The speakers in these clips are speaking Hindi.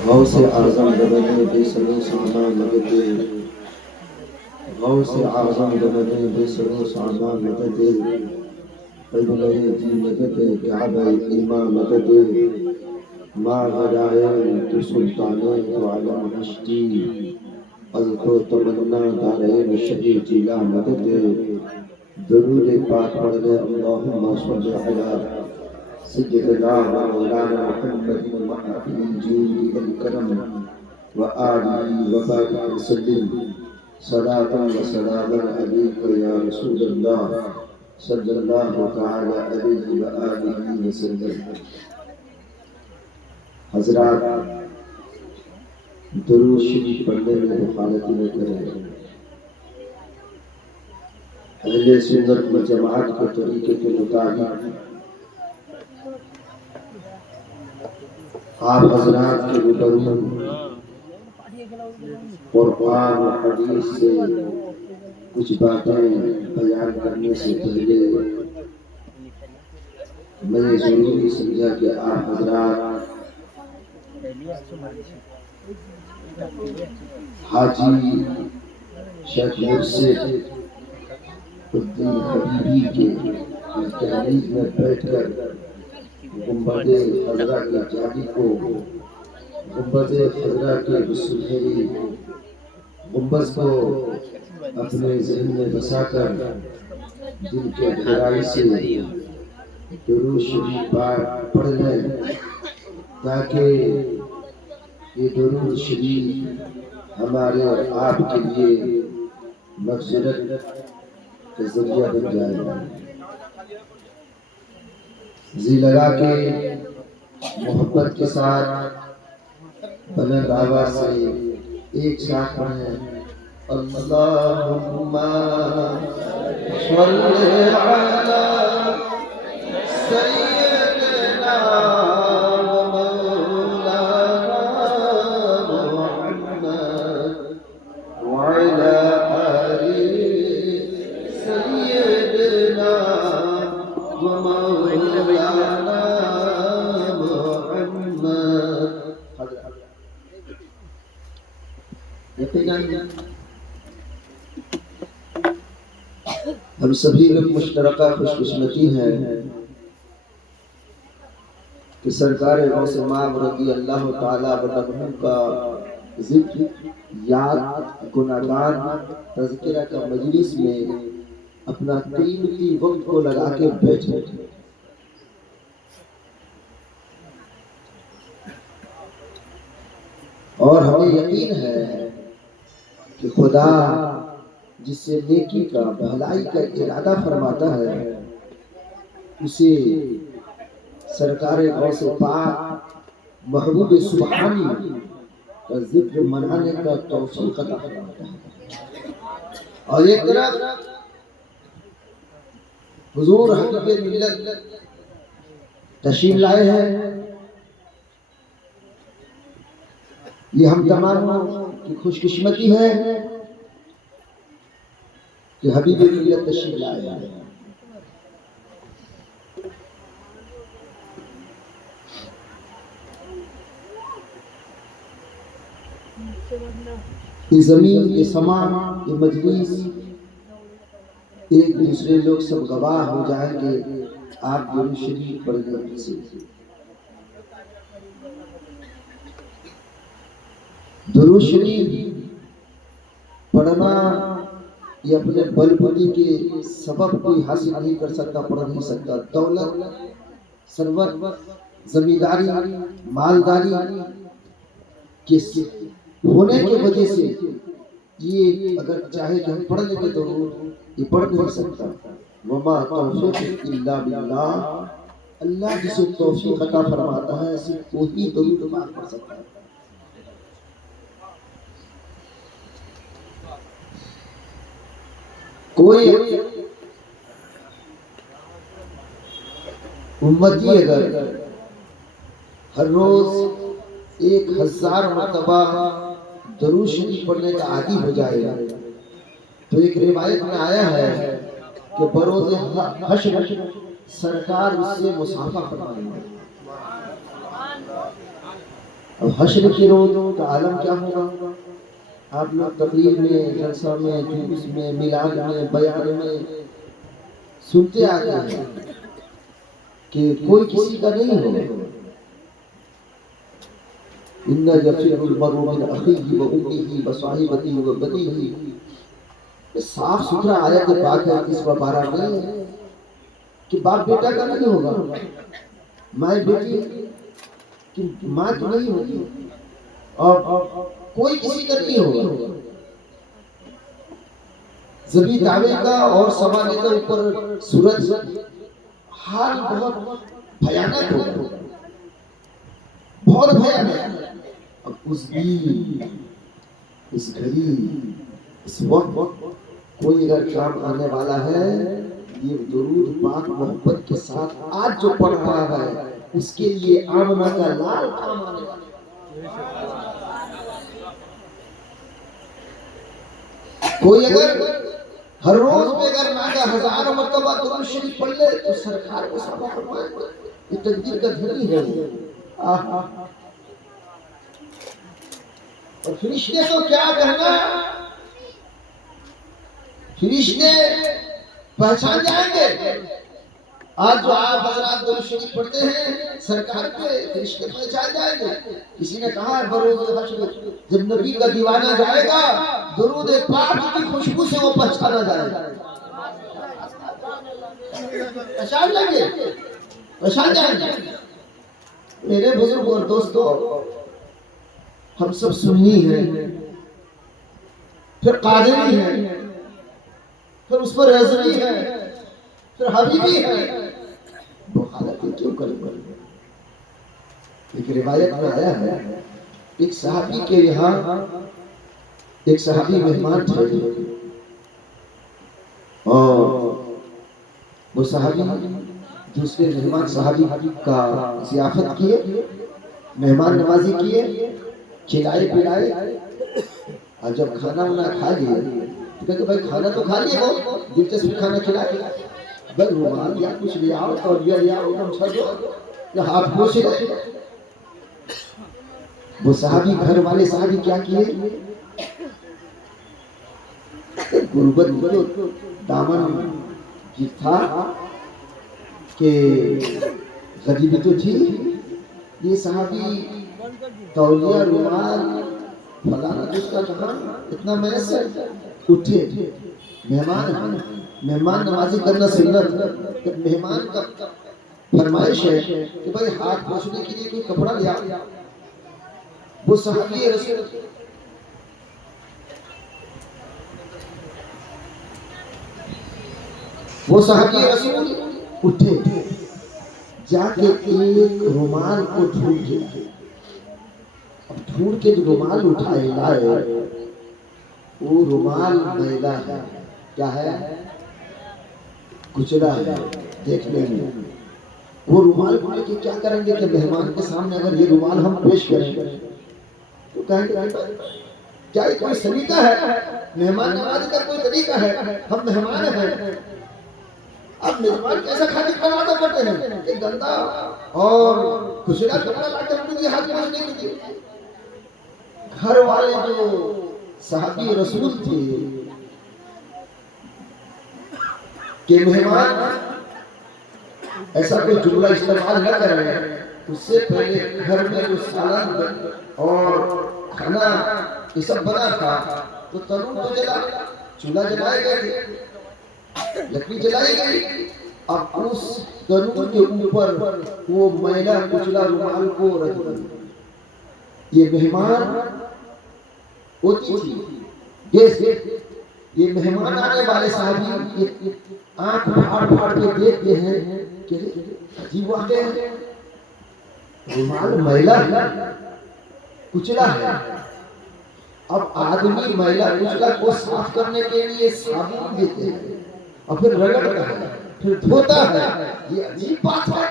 गौस आज़म दबने बेसरो सामा मददे, गौस आज़म दबने बेसरो सामा मददे, क़िबले दी मददे काबा इमा मददे, माँ गदाए तु सुल्ताने तु आलम हश्ती, अज़्को तमन्ना दारैन शही जिला मददे। दरूद पाक पढ़ ले अल्लाहुम्मा सल्लि अला सय्यिदना व मौलाना मुहम्मदिन व अहलिल जूद वल करम व आलिहि व बारिक वसल्लिम सलातन व सलामन अलैका या रसूलल्लाह सल्लल्लाहु तआला अलैहि व आलिहि वसल्लम। हज़रात, दुरूद शरीफ पढ़ने में मुखालफत न करें। अहले सुन्नत व जमात के तरीके के मुताबिक आप हज़रात के रूबरू कुरान और हदीस से कुछ बातें बयान करने से पहले मैंने ज़रूरी समझा कि आप हज़रात हाजी शेख मुर्शिद उद्दीन हबीबी के तहरीक में बैठकर गुंबदे खज़रा के जाली को, गुंबदे खज़रा के सुनहरी गुंबद को अपने ज़हन में बसाकर दिल के गहराई से दुरूद शरीफ पढ़ लें, ताकि ये दुरूद शरीफ हमारे और आपके लिए मग़फ़िरत का ज़रिया बन जाएगा। जी लगा के मोहब्बत के साथ बुलंद आवाज़ से एक साथ पढ़ें, अल्लाहुम्मा सल्लि अला सय्यिदना व मौलाना मुहम्मद व अला आलि सय्यिदना व मौलाना मुहम्मद। यकीनन हम सभी लोग मुश्तरका खुशकिस्मती हैं कि सरकार गौसे माब रज़ी अल्लाह ताला अन्हु का जिक्र, याद, गुनागान, तज़किरा का मजलिस में अपना कीमती वक्त को लगा के बैठे। और हमें यकीन है कि खुदा जिससे नेकी का, भलाई का इरादा फरमाता है, उसे सरकार गौसे पाक महबूब सुब्हानी का जिक्र मनाने का तौफीक अता फरमाता है। और एक तरफ हुजूर हकीकत मिल्लत तशरीफ लाए हैं, ये हम तमाम की खुशकिस्मती है कि हबीब मिल्लत तशरीफ लाए हैं। ये जमीन, ये समा, ये मजलिस, एक दूसरे लोग सब गवाह हो जाएंगे आप दुरूद शरीफ पढ़ने से। दुरूद शरीफ पढ़ना ये अपने बलबूते के सबब कोई हासिल नहीं कर सकता, पढ़ नहीं सकता। दौलत, सरवत, जमींदारी, मालदारी के होने की वजह से ये अगर चाहे कि हम पढ़ लेंगे तो ये पढ़ नहीं सकता। वमा तौफीक इल्ला बिल्लाह, अल्लाह जिसे तौफीक अता फरमाता है सिर्फ वही दुरूद पाक पढ़ सकता है। कोई उम्मती अगर हर रोज 1000 मरतबा दुरूद शरीफ पढ़ने का आदी हो जाएगा तो एक रिवायत में आया है कि बरोज़े हश्र सरकार उससे मुसाफा फरमाएंगे। अब हश्र के रोज का आलम क्या होगा? आप लोग तकरीर में, जलसा में, जुलूस में, मिलाद में, बयान में सुनते आते हैं कि कोई किसी का नहीं होगा। इन्ना यफ़िरुल मर्उ मिन अख़ीही व उम्मिही व साहिबतिही व बनीही। साफ सुथरा आयत पाक है इस बारा में कि बाप बेटा का नहीं होगा, माँ बेटी कि माँ की नहीं होगी, और कोई किसी का नहीं होगा। जबी दावे का और सवा का ऊपर सूरज, हाल बहुत भयानक होगा, बहुत भयानक। अब उस दिन, इस घड़ी, इस वक्त कोई अगर काम आने वाला है, ये दुरूद पाक मोहब्बत के साथ आज जो पढ़ रहा है, उसके लिए आमना का लाल काम आने वाला है। कोई अगर हर रोज में अगर नागा 1000 मरतबा दुरूद शरीफ पढ़ ले तो सरकार को सवाब फरमाएगा, ये तकदीर का धनी है। और फरिश्ते तो क्या कहना, फरिश्ते पहचान जाएंगे। आज जो आप हजरात दुरूद शरीफ पढ़ते हैं, सरकार के फरिश्ते पहचान जाएंगे। किसी ने कहा है बरोज़ हश्र जब नबी का दीवाना जाएगा, दुरूद पाक की खुशबू से वो पहचाना जाएगा। पहचान जाएंगे, पहचान जाएंगे। मेरे बुजुर्ग और दोस्तों, हम सब सुन्नी हैं, फिर कादरी हैं, फिर उस पर रज़वी है, फिर हबीबी है। वो हालतें क्यों करें? एक रिवायत में आया है, एक सहाबी के यहाँ एक सहाबी मेहमान थे, और वो सहाबी दूसरे मेहमान सहाबी का ज़ियाफ़त किए, मेहमान नवाजी किए, खिलाए पिलाए। और जब खाना वाना खा लिए तो कहते भाई खाना तो खा लिए, वो दिलचस्प खाना खिलाए, भाई रुमाल या कुछ ले आओ, और या गमछा दो या हाथ पोंछ लो। वो सहाबी, घर वाले सहाबी क्या किए, गुर्बत जो दामन की था कि गरीबी तो थी, ये सहाबी तौलिया रुमाल फलाना जिसका कहा इतना मैसर उठे। मेहमान नवाजी करना सुन्नत, मेहमान का फरमाइश है कि भाई हाथ पोंछने के लिए कोई कपड़ा ले आओ। वो सहाबी रसूल उठे, जाके एक रुमाल को ढूंढे, ढूंढ के जो रुमाल उठाए लाए, वो रुमाल मैला है, क्या है, कुचला है। देख लेंगे वो रुमाल को लेके क्या करेंगे कि मेहमान के सामने अगर ये रुमाल हम पेश करेंगे तो कहेंगे क्या ये कोई सलीका है? मेहमान नवाजी का कोई तरीका है? हम मेहमान हैं, अब मेहमान कैसा खाने का वादा करते हैं, एक गंदा और कुचला कपड़ा लाकर हमने हाथ पोंछने के लिए। घर वाले जो सहाबी रसूल थे कि मेहमान ऐसा कोई जुमला इस्तेमाल न करें, उससे पहले घर में जो सालन और खाना ये सब बना था तो तनुर तो जला, चूल्हा जलाए गए, लकड़ी जलाई गई। अब उस तनुर के ऊपर वो मैला कुचला रुमाल को रख दिया। ये मेहमान होती थी, ये मेहमान आने वाले साहबी आंख फाड़ के देखते हैं कि अजीब वाक़या है, रुमाल मैला कुचला है। अब आदमी मैला कुचला को साफ करने के लिए साबुन देते हैं और फिर रगड़ता है, फिर धोता है। ये अजीब बात है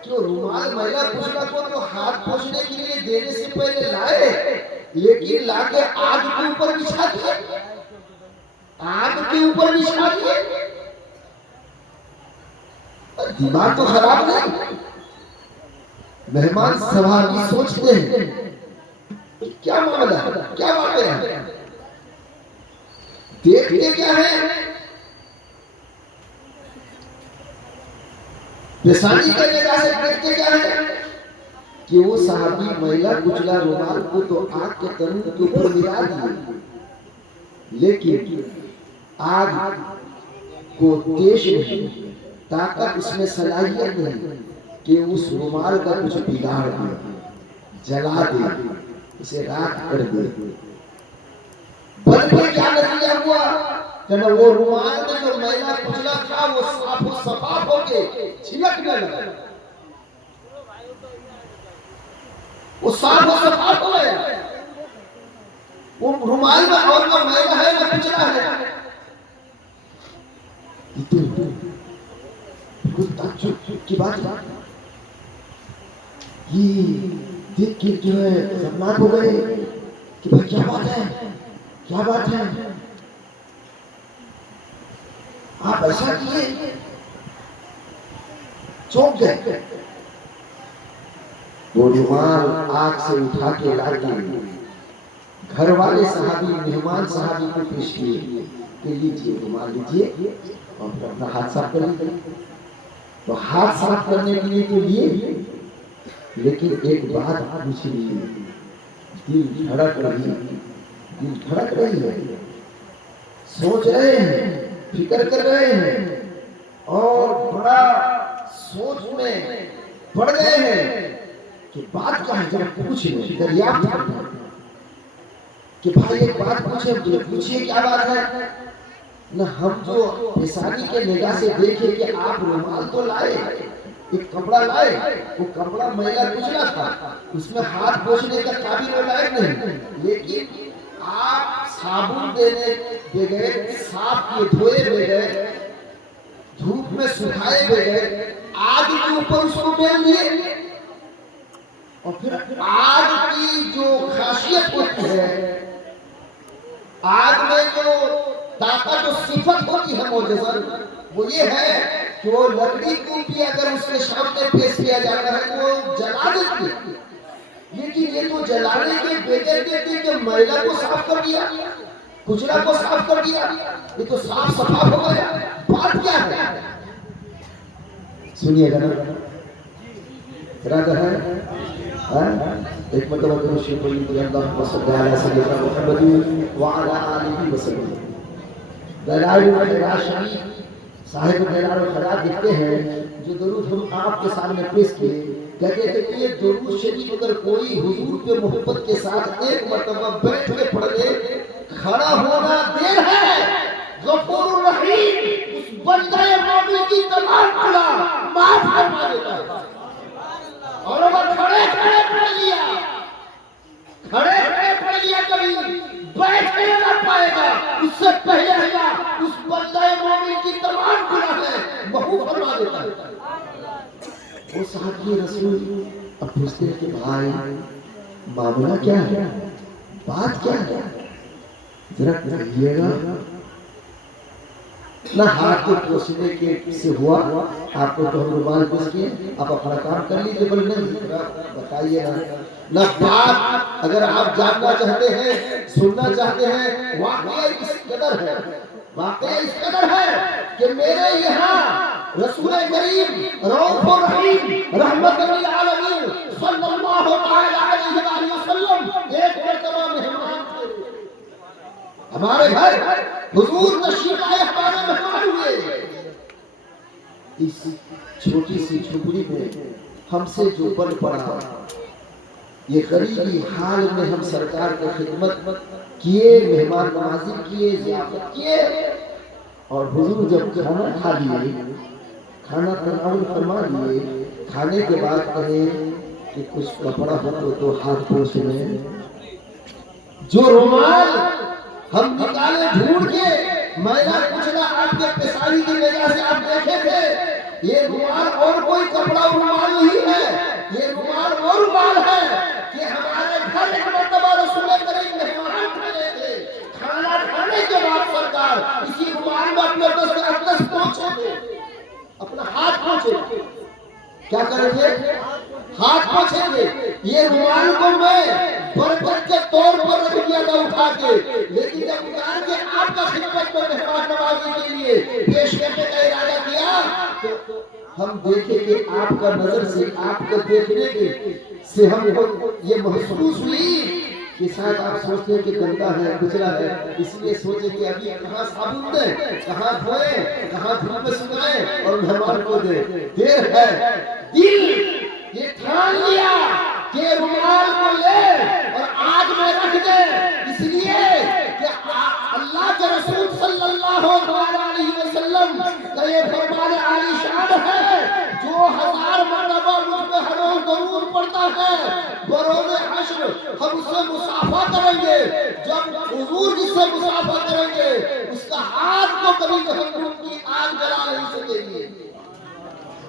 कि रुमाल मैला कुचला को तो हाथ पोंछने के लिए देने से पहले लाए, लेकिन लाके आग के ऊपर बिछा दिए, आग के ऊपर बिछा दिए। दिमाग तो खराब नहीं। मेहमान सवारी सोचते हैं क्या मामला है, क्या वाकया है? देखते क्या है? पेशानी के निगाह से देखते क्या है कि वो साहबी महिला कुचला रुमाल को तो आग के तनूर के ऊपर गिरा दिए, लेकिन आग को तेज नहीं, ताकत उसमें सलाहियत नहीं कि उस रुमाल का कुछ बिगाड़ दे, जला दे, उसे राख कर दे। बल्कि क्या नतीजा हुआ कि वो रुमाल में जो मैला कुचला था वो साफ सफाफ होके छिलकने लगा, वो साफ और सफाफ हो गया। वो रुमाल में और ना मैला है ना कुचला है। कुछ ताज्जुब की बात है, ये देख के जो है शर्मात हो गए कि भाई क्या बात है, क्या बात है, आप ऐसा किए, चौंक गए। वो रुमाल आग से उठा के लाके घर वाले साहबी मेहमान साहबी को पेश किए कि लीजिए रुमाल लीजिए और फिर अपना हाथ साफ कर लीजिए। तो हाथ साफ करने के लिए तो लिए, लेकिन एक बात पूछ ली, दिल धड़क रही है, सोच रहे हैं, फिक्र कर रहे हैं और बड़ा सोच में पड़ गए हैं कि बात क्या है, जरा पूछ लें, दरियाफ्त करना कि भाई एक बात पूछिए क्या बात है ना। हम जो पेशानी के निगाह से देखे कि आप रुमाल तो लाए, एक कपड़ा लाए, वो कपड़ा मैला कुचला था, उसमें हाथ पोंछने का काबिल और लायक नहीं, लेकिन आप साबुन देने बगैर, साफ किए धोए बगैर, धूप में सुखाए बगैर आग के ऊपर उसको बेल दिए। और फिर आग की जो खासियत होती है, आग में जो ताकत और सिफत होती है मौजूद, वो ये है कि वो लकड़ी को भी अगर उसके सामने पेश किया जाता है तो वो जला देती है। लेकिन ये तो जलाने के बगैर देती कि मैला को साफ कर दिया, कुचला को साफ कर दिया, ये तो साफ सफाई हो गया। बात क्या है सुनिएगा ना, राजा है एक मतलब साहिब दिखते हैं जो दरूद हम आपके सामने पेश किए, कहते थे कि ये दरूद शरीफ अगर कोई हुजूर के मोहब्बत के साथ एक मर्तबा बैठ के पढ़ ले, खड़ा होना देर है, गफूर रहीम उस बंदे मोमिन की तमाम गुनाह माफ फरमा देता है। और अगर खड़े खड़े पढ़ लिया, खड़े खड़े पढ़ लिया, कभी बैठ के न पाएगा, उससे पहले अल्लाह उस बंदे मोमिन की तमाम गुनाहें माफ फरमा देता है। वो साहब रसूल अब पूछते हैं कि भाई मामला क्या है, बात क्या है, जरा कहिएगा ना। हाथ को पोंछने के से हुआ, आपको तो हम रुमाल पेश किए, आप अपना काम कर लीजिए, बोले नहीं बताइए ना बात अगर आप जानना चाहते हैं, सुनना चाहते हैं। वाकया इस कदर है, वाकया इस कदर है कि मेरे यहाँ रसूल करीम रऊफ रहीम रहमतुल लिल आलमीन सल्लल्लाहु अलैहि वसल्लम एक मर्तबा मेहमान हमारे घर हुजूर तशरीफ लाए, हमारे मेहमान हुए। इस छोटी सी झोपड़ी में हमसे जो बन पड़ा, ये गरीबी हाल में हम सरकार की खिदमत किए, मेहमान नवाजी किए, ज़ियाफत किए, और हुजूर जब खाना खा लिए, खाना तनावुल फरमा लिए, खाने के बाद कहे कि कुछ कपड़ा हो तो हाथ पोंछ लें। जो रुमाल हम निकाले ढूंढ के, मैला कुचला आपके पेशानी की वजह से आप देखे थे, ये रुमाल और कोई कपड़ा रुमाल नहीं है, ये रुमाल और रुमाल है कि हमारे घर एक मर्तबा रसूल करीम मेहमान खड़े थे, खाना खाने के बाद सरकार इसी रुमाल में अपने दस्त पहुंचे थे, अपना हाथ पहुंचे, क्या करेंगे, हाथ पहुंचे थे। ये रुमाल को मैं बरकत के तौर पर्दा उठा के, लेकिन जब उतार के आपका खिदमत में मेहमान नवाजी के लिए पेश करने का इरादा किया तो हम देखे कि आपका नजर से, आपका देखने के से हमको ये महसूस हुई कि शायद आप सोचते हैं कि गंदा है, कुचला है, इसलिए सोचे कि अभी कहाँ साबुन दें, कहाँ धोएं, कहाँ धूप में सुखाएं और मेहमान को दें। देर है, दिल ये ठान लिया कि रुमाल को ले और आग में रख दे, इसलिए कि अल्लाह के रसूल सल्लल्लाहु अलैहि वसल्लम का ये फरमान आलीशान है, जो 1000 मरतबा मुझ पे हरोज दरूद पढ़ता है, बरोज़े हश्र हम उससे मुसाफा करेंगे। जब हुजूर जिससे मुसाफा करेंगे उसका हाथ को कभी जहन्नम की आग जला नहीं सकेगी।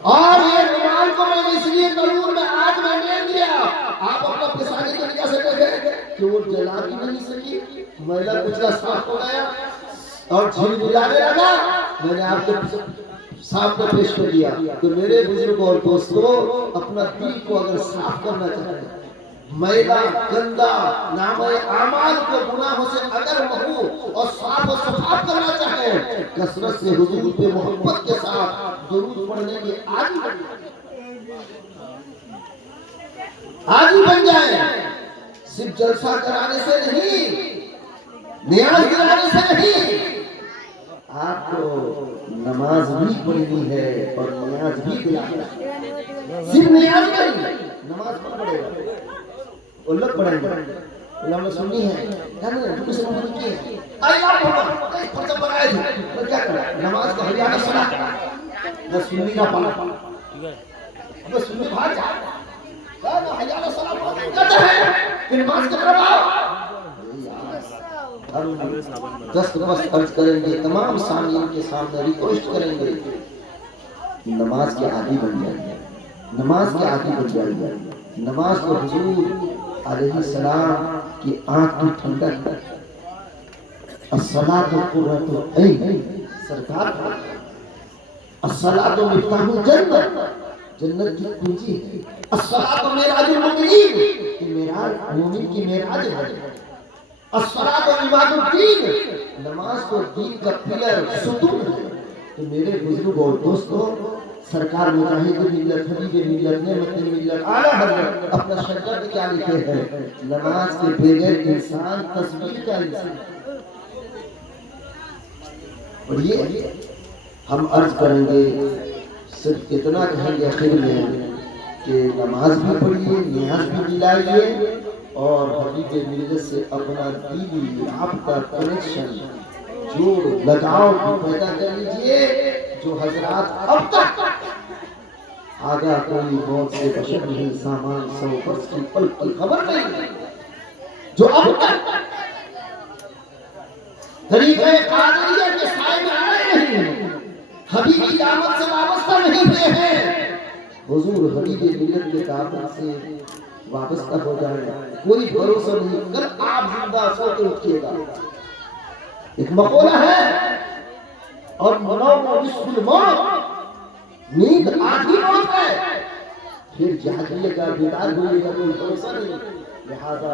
और ये रुमाल को मैंने इसलिए तनूर में आग में ले दिया, आप अपना पेशानी तरीका से देखें कि वो जला भी नहीं सकी, मैला कुचला साफ हो गया और झिलमिलाने लगा। मैंने आपके सामने पेश कर दिया। तो मेरे बुजुर्गों और दोस्तों, अपना दिल को अगर साफ करना चाहते हैं, मैला गंदा नामे आमाल को गुनाहों से अगर महू और साफ और सफाफ करना चाहे, कसरत से हुजूर पे मोहब्बत के साथ दुरूद पढ़ने के आदी बन जाए। सिर्फ जलसा कराने से नहीं, नियाज दिलाने से नहीं, आपको नमाज भी पढ़नी है और नियाज भी दिलाना है। सिर्फ नियाज नहीं, नमाज पढ़ेगा उल्लक पढ़ेंगे, हमने सुनी है तुम से मत किए फर्ज बनाए थे, तो क्या करा नमाज का हरियाणा सुना ना सुन्नी ना पढ़ा, अब सुन्नी भाग जा ना हरियाणा सुना कहता है कि नमाज का प्रभाव हम 10 नमाज अर्ज करेंगे, तमाम सामीन के सामने रिक्वेस्ट करेंगे, नमाज के आदी बन जाएंगे, नमाज के आदी बन जाएंगे। नमाज तो हुजूर अलैहिस्सलाम की आंख की ठंडक, अस्सलातु कुर्रतु ऐन, सरकार अस्सलातु मिफ्ताहुल जन्नत, जन्नत की कुंजी है। अस्सलातु मिराजुल मुमिनीन, कि मेराज मोमिन की मेराज है। अस्सलातु इमादुद्दीन, नमाज तो दीन का पिलर सुतून है। तो मेरे बुजुर्ग और दोस्तों, सरकार मुजाहिद मिल्लत हबीब मिल्लत नेमत मिल्लत आला हजरत अपना शजर में क्या लिखे हैं, नमाज के बगैर इंसान तस्वीर का इंसान। और ये हम अर्ज करेंगे, सिर्फ इतना कहेंगे आखिर में कि नमाज भी पढ़िए, नियाज भी दिलाइए और हबीब मिल्लत से अपना दिली आपका कनेक्शन जोड़ लगाव भी पैदा कर लीजिए। जो हजरात अब तक आगा कोई मौत से बशर नहीं, सामान 100 वर्ष की पल पल खबर नहीं, जो अब तक तरीक़े कादरिया के साए में आए नहीं, हबीब की दावत से वाबस्ता नहीं हुए हैं, हुजूर हबीब मिल्लत के दावत से वाबस्ता हो जाए, कोई भरोसा नहीं। कल आप जिंदा सो के उठिएगा। एक मकौला है और नींद आधी मौत है, फिर जागिएगा, बेदार होइएगा, कोई भरोसा नहीं। लिहाजा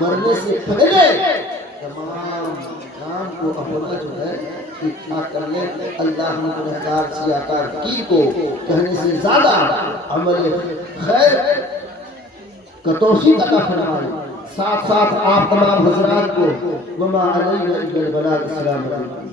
मरने से पहले तमाम काम को अपना जो है ठीक ठाक कर ले। अल्लाह ने गुनहगार सियाकार की को कहने से ज्यादा अमल खैर का तौफीक अता फरमाए। साथ साथ आप तमाम हजरात को वमा अलैना इल्लल बलाग, अस्सलाम वालेकुम।